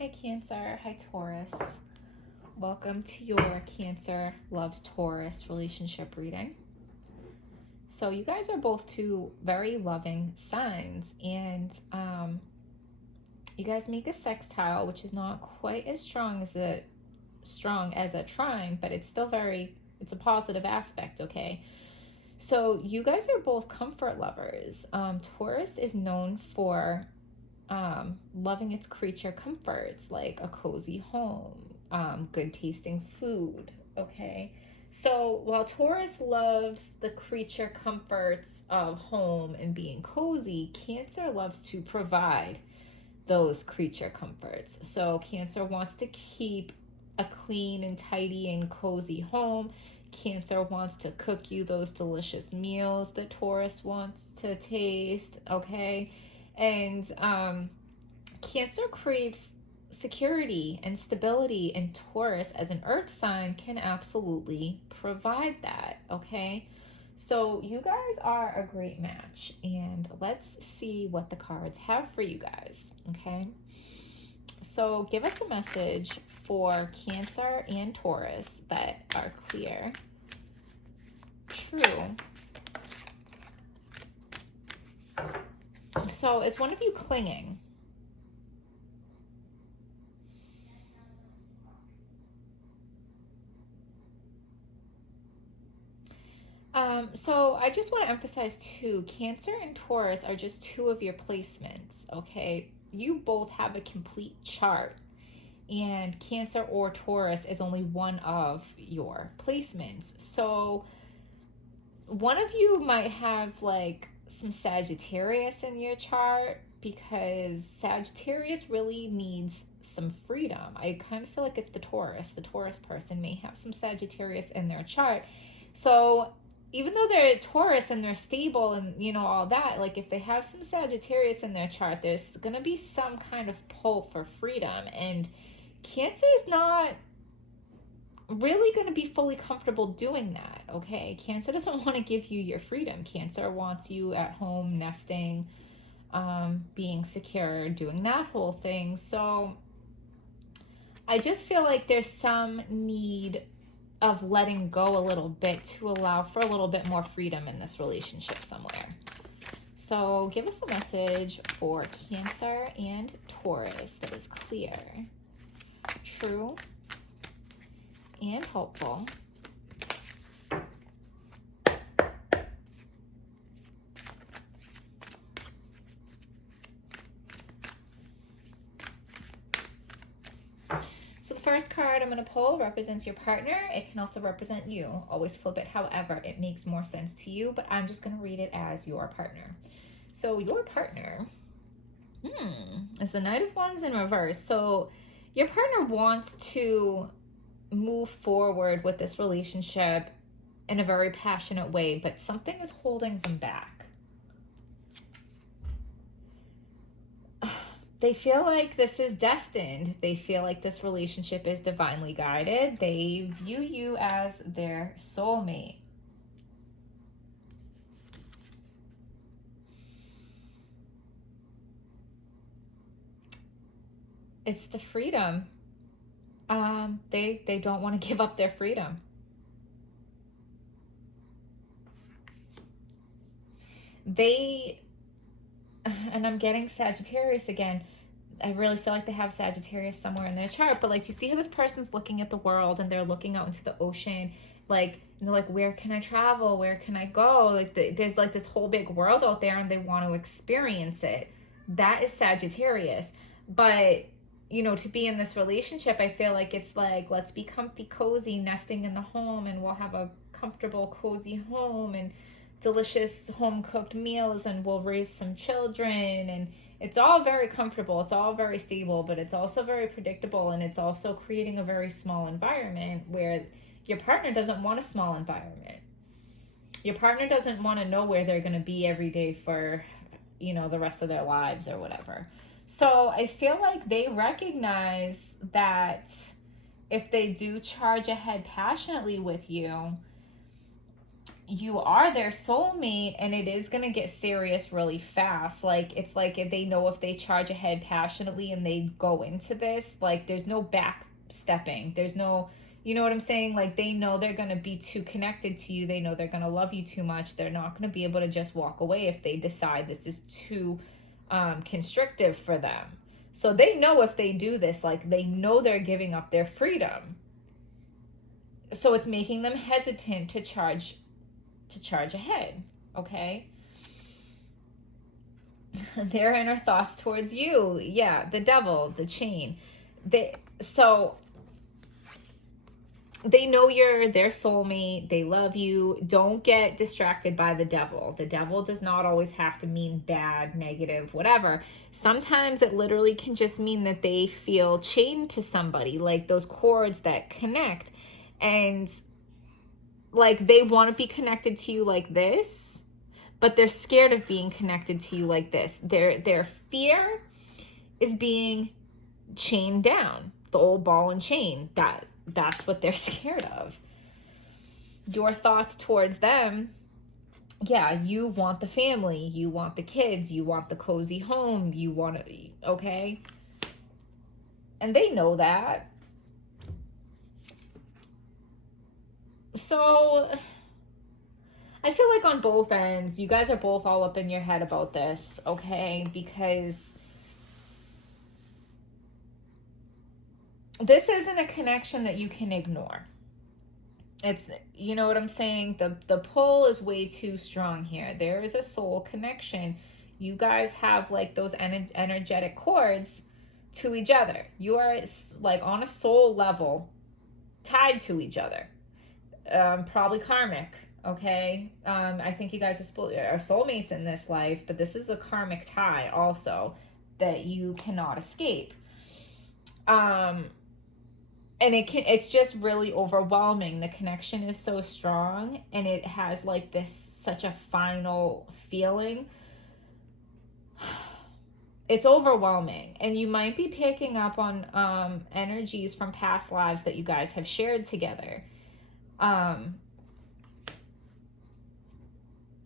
Hi Cancer, hi Taurus. Welcome to your Cancer loves Taurus relationship reading. So you guys are both two very loving signs, and you guys make a sextile, which is not quite as strong as a trine, but it's still it's a positive aspect, okay? So you guys are both comfort lovers. Taurus is known for loving its creature comforts, like a cozy home, good tasting food, okay? So while Taurus loves the creature comforts of home and being cozy, Cancer loves to provide those creature comforts. So Cancer wants to keep a clean and tidy and cozy home. Cancer wants to cook you those delicious meals that Taurus wants to taste, okay? And Cancer craves security and stability, and Taurus, as an earth sign, can absolutely provide that, okay? So you guys are a great match, and let's see what the cards have for you guys, okay? So give us a message for Cancer and Taurus that are clear, true. So is one of you clinging? So I just want to emphasize too, Cancer and Taurus are just two of your placements, okay? You both have a complete chart, and Cancer or Taurus is only one of your placements. So one of you might have like some Sagittarius in your chart, because Sagittarius really needs some freedom. I kind of feel like it's the Taurus. The Taurus person may have some Sagittarius in their chart. So even though they're Taurus and they're stable and, you know, all that, like if they have some Sagittarius in their chart, there's going to be some kind of pull for freedom. And Cancer is not really going to be fully comfortable doing that, okay? Cancer doesn't want to give you your freedom. Cancer wants you at home, nesting, being secure, doing that whole thing. So I just feel like there's some need of letting go a little bit to allow for a little bit more freedom in this relationship somewhere. So give us a message for Cancer and Taurus that is clear, true, and hopeful. So the first card I'm going to pull represents your partner. It can also represent you. Always flip it however it makes more sense to you, but I'm just going to read it as your partner. So your partner is the Knight of Wands in reverse. So your partner wants to move forward with this relationship in a very passionate way, but something is holding them back. They feel like this is destined. They feel like this relationship is divinely guided. They view you as their soulmate. It's the freedom. They don't want to give up their freedom. And I'm getting Sagittarius again. I really feel like they have Sagittarius somewhere in their chart, but like, you see how this person's looking at the world and they're looking out into the ocean, like, and they're like, where can I travel? Where can I go? Like there's like this whole big world out there and they want to experience it. That is Sagittarius. But, you know, to be in this relationship, I feel like it's like, let's be comfy, cozy, nesting in the home, and we'll have a comfortable, cozy home and delicious home-cooked meals, and we'll raise some children, and it's all very comfortable, it's all very stable, but it's also very predictable, and it's also creating a very small environment where your partner doesn't want a small environment. Your partner doesn't want to know where they're going to be every day for, you know, the rest of their lives or whatever. So I feel like they recognize that if they do charge ahead passionately with you, you are their soulmate, and it is going to get serious really fast. Like, it's like if they know if they charge ahead passionately and they go into this, like, there's no backstepping. There's no, you know what I'm saying? Like, they know they're going to be too connected to you. They know they're going to love you too much. They're not going to be able to just walk away if they decide this is too constrictive for them. So they know if they do this, like, they know they're giving up their freedom. So it's making them hesitant to charge ahead, okay? Their inner thoughts towards you. Yeah, the devil, the chain. So they know you're their soulmate. They love you. Don't get distracted by the devil. The devil does not always have to mean bad, negative, whatever. Sometimes it literally can just mean that they feel chained to somebody, like those cords that connect. And like, they want to be connected to you like this, but they're scared of being connected to you like this. Their fear is being chained down. The old ball and chain. That's what they're scared of. Your thoughts towards them, yeah, you want the family, you want the kids, you want the cozy home, you want to, okay? And they know that. So I feel like on both ends, you guys are both all up in your head about this, okay? Because this isn't a connection that you can ignore. It's, you know what I'm saying? The pull is way too strong here. There is a soul connection. You guys have like those energetic cords to each other. You are like on a soul level tied to each other. Probably karmic, okay? I think you guys are soulmates in this life, but this is a karmic tie also that you cannot escape. And it's just really overwhelming. The connection is so strong, and it has like this, such a final feeling. It's overwhelming, and you might be picking up on energies from past lives that you guys have shared together.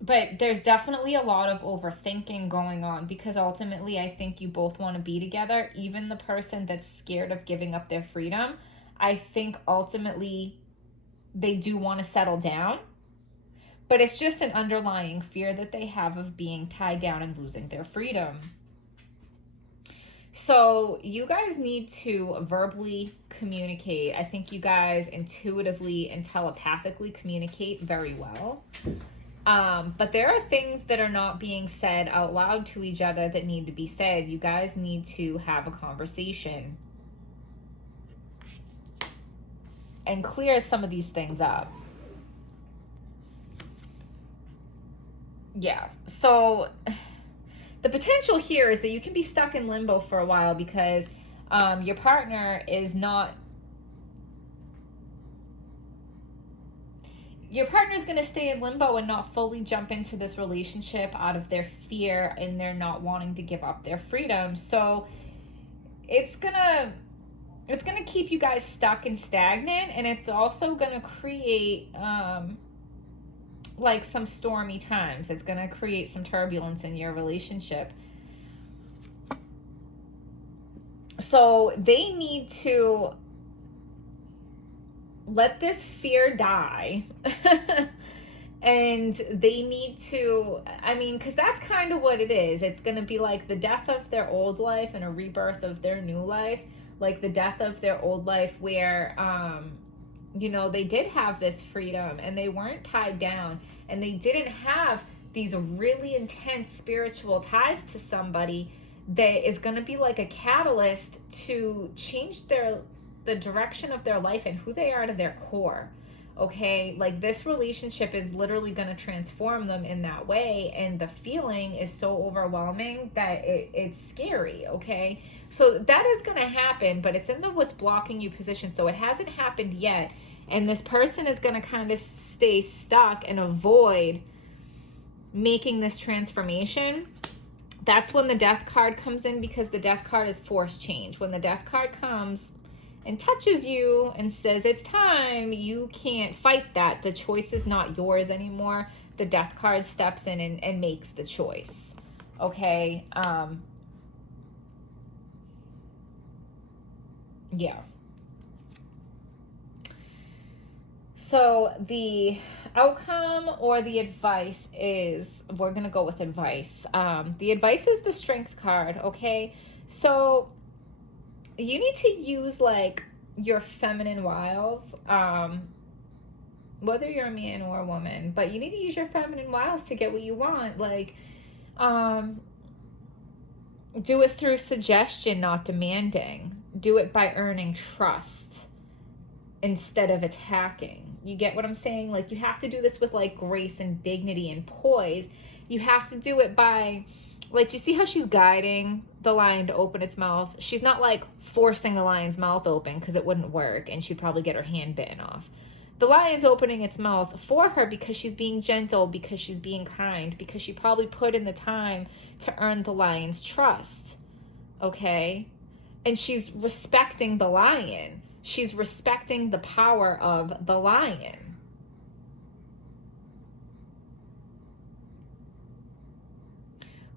But there's definitely a lot of overthinking going on, because ultimately I think you both want to be together. Even the person that's scared of giving up their freedom, I think ultimately they do want to settle down, but it's just an underlying fear that they have of being tied down and losing their freedom. So you guys need to verbally communicate. I think you guys intuitively and telepathically communicate very well. But there are things that are not being said out loud to each other that need to be said. You guys need to have a conversation and clear some of these things up. Yeah, so the potential here is that you can be stuck in limbo for a while, because your partner is not... Your partner is going to stay in limbo and not fully jump into this relationship out of their fear and they're not wanting to give up their freedom. So it's going to keep you guys stuck and stagnant, and it's also going to create like some stormy times. It's going to create some turbulence in your relationship. So they need to let this fear die. And they need to, I mean, because that's kind of what it is. It's going to be like the death of their old life and a rebirth of their new life. Like the death of their old life where, you know, they did have this freedom and they weren't tied down, and they didn't have these really intense spiritual ties to somebody that is going to be like a catalyst to change the direction of their life and who they are to their core. Okay, like this relationship is literally going to transform them in that way, and the feeling is so overwhelming that it's scary. Okay, so that is going to happen, but it's in the what's blocking you position, so it hasn't happened yet, and this person is going to kind of stay stuck and avoid making this transformation. That's when the death card comes in, because the death card is force change. When the death card comes and touches you and says it's time, you can't fight that. The choice is not yours anymore. The Death card steps in and makes the choice. Okay? Yeah. So the outcome or the advice is, we're going to go with advice. The advice is the Strength card, okay? So you need to use like your feminine wiles, whether you're a man or a woman, but you need to use your feminine wiles to get what you want. Like, do it through suggestion, not demanding. Do it by earning trust instead of attacking. You get what I'm saying? Like, you have to do this with like grace and dignity and poise. You have to do it by, like, you see how she's guiding the lion to open its mouth? She's not like forcing the lion's mouth open, because it wouldn't work and she'd probably get her hand bitten off. The lion's opening its mouth for her because she's being gentle, because she's being kind, because she probably put in the time to earn the lion's trust. Okay? And she's respecting the lion. She's respecting the power of the lion.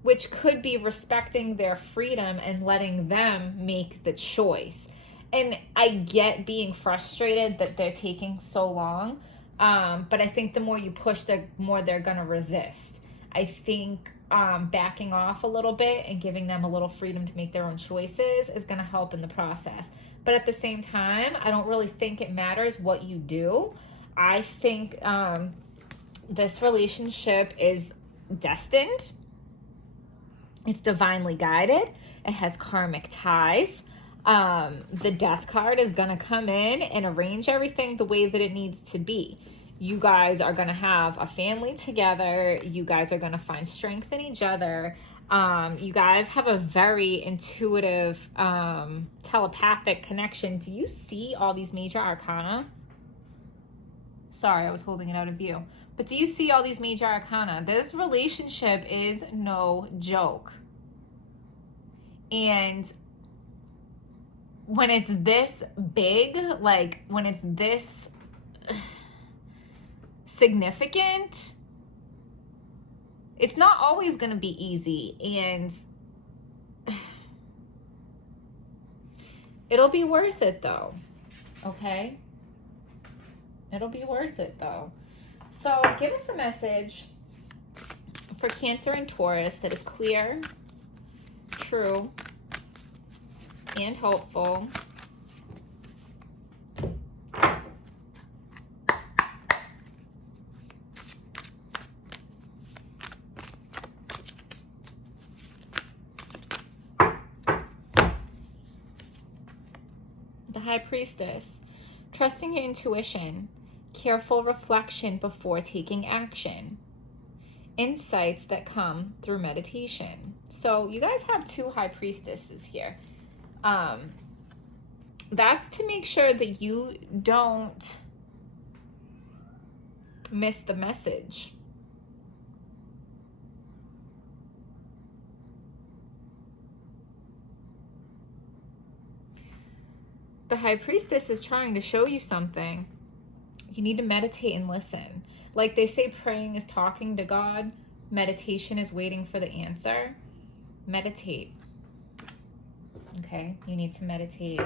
Which could be respecting their freedom and letting them make the choice. And I get being frustrated that they're taking so long. But I think the more you push, the more they're going to resist. I think backing off a little bit and giving them a little freedom to make their own choices is going to help in the process. But at the same time, I don't really think it matters what you do. I think this relationship is destined. It's divinely guided. It has karmic ties. The Death card is going to come in and arrange everything the way that it needs to be. You guys are going to have a family together. You guys are going to find strength in each other. You guys have a very intuitive, telepathic connection. Do you see all these major arcana? Sorry, I was holding it out of view. But do you see all these major arcana? This relationship is no joke. And when it's this big, like when it's this significant, it's not always going to be easy, and it'll be worth it though. Okay? It'll be worth it though. So give us a message for Cancer and Taurus that is clear, true, and hopeful. The High Priestess, trusting your intuition, careful reflection before taking action, insights that come through meditation. So you guys have two High Priestesses here. That's to make sure that you don't miss the message. The High Priestess is trying to show you something. You need to meditate and listen. Like they say, praying is talking to God. Meditation is waiting for the answer. Meditate. Okay, you need to meditate.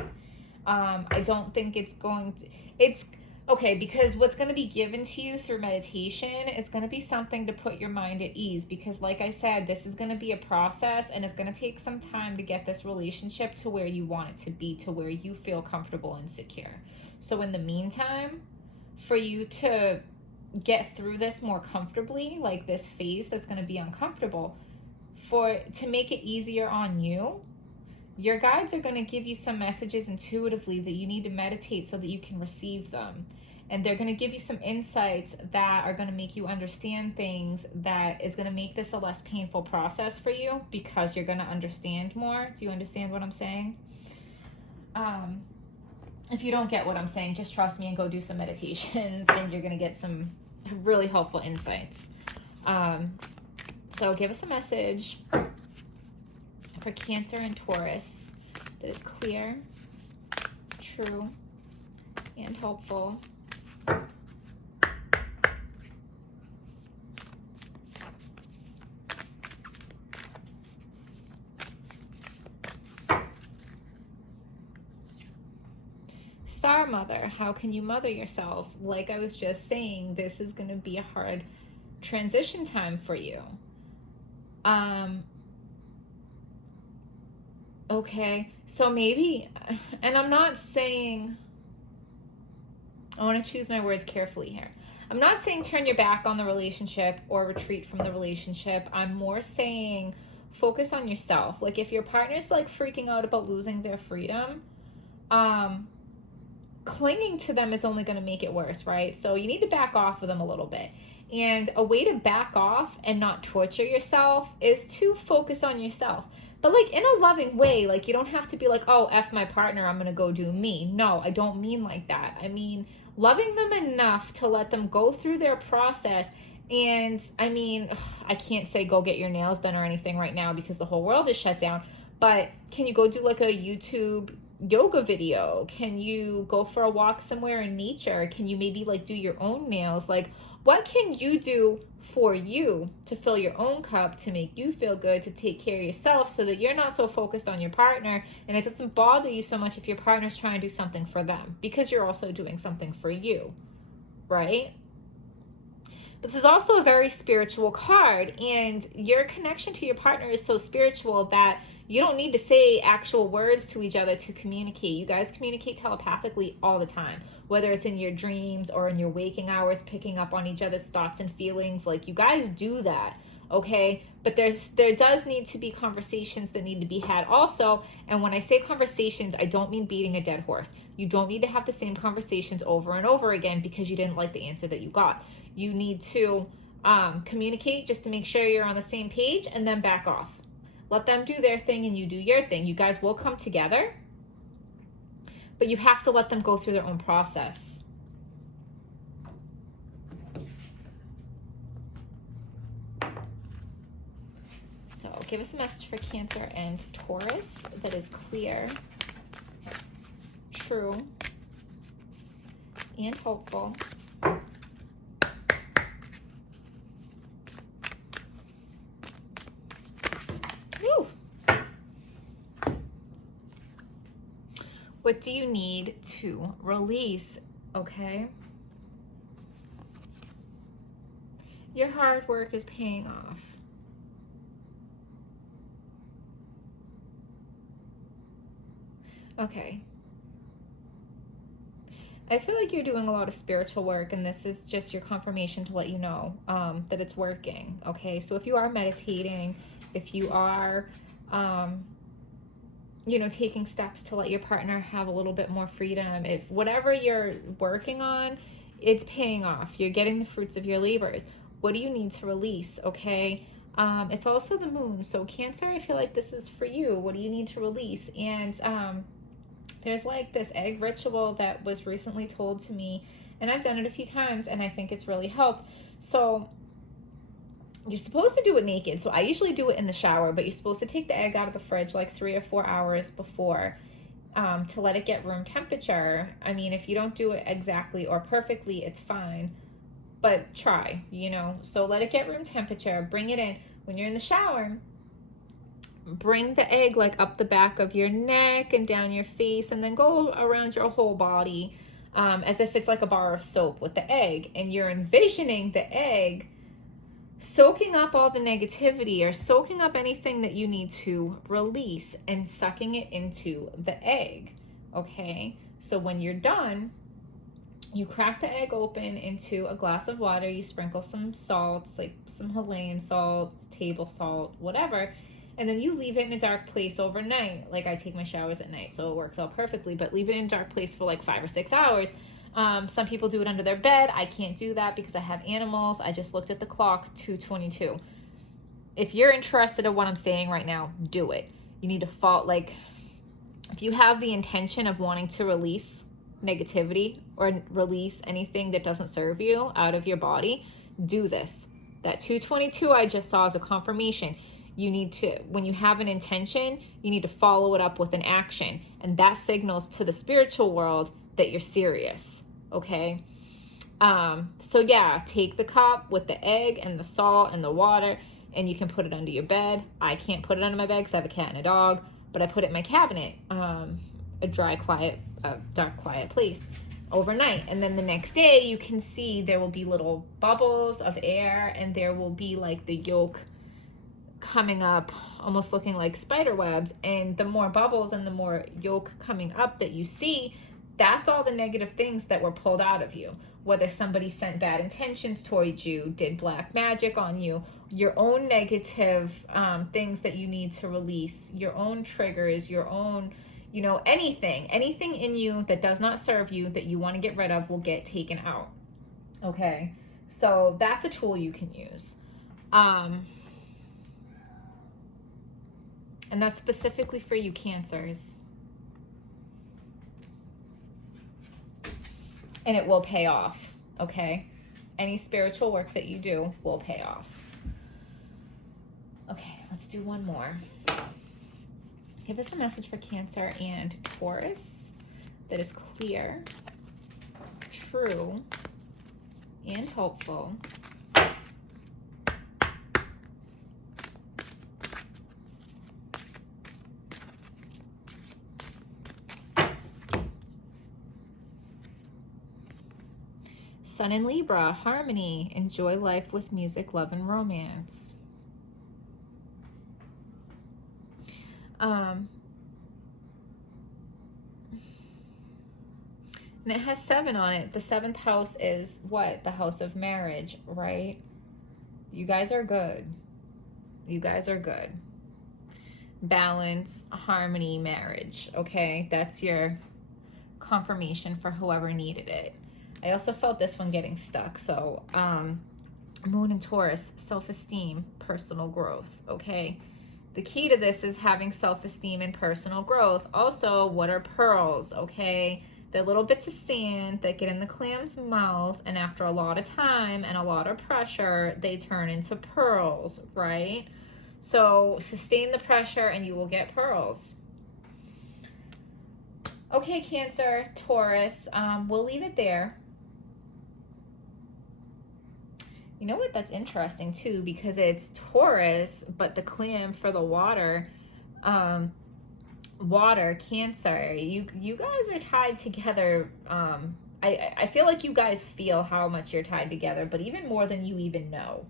I don't think it's going to... It's... Okay, because what's going to be given to you through meditation is going to be something to put your mind at ease. Because like I said, this is going to be a process, and it's going to take some time to get this relationship to where you want it to be, to where you feel comfortable and secure. So in the meantime, for you to get through this more comfortably, like this phase that's going to be uncomfortable, to make it easier on you, your guides are going to give you some messages intuitively that you need to meditate so that you can receive them. And they're going to give you some insights that are going to make you understand things that is going to make this a less painful process for you, because you're going to understand more. Do you understand what I'm saying? If you don't get what I'm saying, just trust me and go do some meditations and you're going to get some really helpful insights. So give us a message for Cancer and Taurus that is clear, true, and helpful. Star Mother, how can you mother yourself? Like I was just saying, this is going to be a hard transition time for you. Okay, so maybe, and I'm not saying, I want to choose my words carefully here. I'm not saying turn your back on the relationship or retreat from the relationship. I'm more saying focus on yourself. Like if your partner's like freaking out about losing their freedom, clinging to them is only going to make it worse, right? So you need to back off of them a little bit. And a way to back off and not torture yourself is to focus on yourself. But like in a loving way, like you don't have to be like, oh, F my partner, I'm going to go do me. No, I don't mean like that. I mean, loving them enough to let them go through their process. And I mean, I can't say go get your nails done or anything right now because the whole world is shut down. But can you go do like a YouTube yoga video? Can you go for a walk somewhere in nature? Can you maybe like do your own nails? Like what can you do for you to fill your own cup, to make you feel good, to take care of yourself so that you're not so focused on your partner and it doesn't bother you so much if your partner's trying to do something for them because you're also doing something for you, right? This is also a very spiritual card, and your connection to your partner is so spiritual that you don't need to say actual words to each other to communicate. You guys communicate telepathically all the time, whether it's in your dreams or in your waking hours, picking up on each other's thoughts and feelings. Like you guys do that, okay? But there does need to be conversations that need to be had also. And when I say conversations, I don't mean beating a dead horse. You don't need to have the same conversations over and over again because you didn't like the answer that you got. You need to communicate just to make sure you're on the same page and then back off. Let them do their thing and you do your thing. You guys will come together, but you have to let them go through their own process. So give us a message for Cancer and Taurus that is clear, true, and hopeful. What do you need to release, okay? Your hard work is paying off. Okay. I feel like you're doing a lot of spiritual work, and this is just your confirmation to let you know that it's working, okay? So if you are meditating, if you are taking steps to let your partner have a little bit more freedom, if whatever you're working on, it's paying off. You're getting the fruits of your labors. What do you need to release, okay? It's also the moon. So Cancer, I feel like this is for you. What do you need to release? And there's like this egg ritual that was recently told to me, and I've done it a few times, and I think it's really helped. So you're supposed to do it naked. So I usually do it in the shower, but you're supposed to take the egg out of the fridge like 3 or 4 hours before to let it get room temperature. I mean, if you don't do it exactly or perfectly, it's fine, but try, So let it get room temperature, bring it in. When you're in the shower, bring the egg like up the back of your neck and down your face, and then go around your whole body as if it's like a bar of soap with the egg. And you're envisioning the egg soaking up all the negativity or soaking up anything that you need to release and sucking it into the egg, okay? So when you're done, you crack the egg open into a glass of water, you sprinkle some salts, like some Himalayan salt, table salt, whatever, and then you leave it in a dark place overnight. Like I take my showers at night, so it works out perfectly, but leave it in a dark place for like 5 or 6 hours. Some people do it under their bed. I can't do that because I have animals. I just looked at the clock, 2:22. If you're interested in what I'm saying right now, do it. You need to if you have the intention of wanting to release negativity or release anything that doesn't serve you out of your body, do this. That 2:22 I just saw is a confirmation. You need to, when you have an intention, you need to follow it up with an action. And that signals to the spiritual world that you're serious, okay? So yeah, take the cup with the egg and the salt and the water, and you can put it under your bed. I can't put it under my bed because I have a cat and a dog, but I put it in my cabinet, a dark, quiet place overnight. And then the next day you can see there will be little bubbles of air, and there will be like the yolk coming up, almost looking like spider webs. And the more bubbles and the more yolk coming up that you see, that's all the negative things that were pulled out of you. Whether somebody sent bad intentions towards you, did black magic on you, your own negative things that you need to release, your own triggers, your own, you know, anything in you that does not serve you, that you want to get rid of, will get taken out. Okay, so that's a tool you can use. And that's specifically for you Cancers. And it will pay off, okay? Any spiritual work that you do will pay off. Okay, let's do one more. Give us a message for Cancer and Taurus that is clear, true, and hopeful. Sun in Libra, harmony, enjoy life with music, love, and romance. And it has 7 on it. The 7th house is what? The house of marriage, right? You guys are good. You guys are good. Balance, harmony, marriage, okay? That's your confirmation for whoever needed it. I also felt this one getting stuck. So, Moon and Taurus, self-esteem, personal growth, okay? The key to this is having self-esteem and personal growth. Also, what are pearls, okay? They're little bits of sand that get in the clam's mouth, and after a lot of time and a lot of pressure, they turn into pearls, right? So, sustain the pressure and you will get pearls. Okay, Cancer, Taurus, we'll leave it there. You know what? That's interesting too, because it's Taurus, but the clam for the water, Cancer. You guys are tied together. I feel like you guys feel how much you're tied together, but even more than you even know.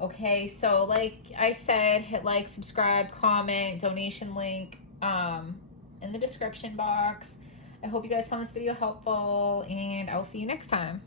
Okay, so like I said, hit like, subscribe, comment, donation link in the description box. I hope you guys found this video helpful, and I will see you next time.